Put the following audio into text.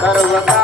सर्वदा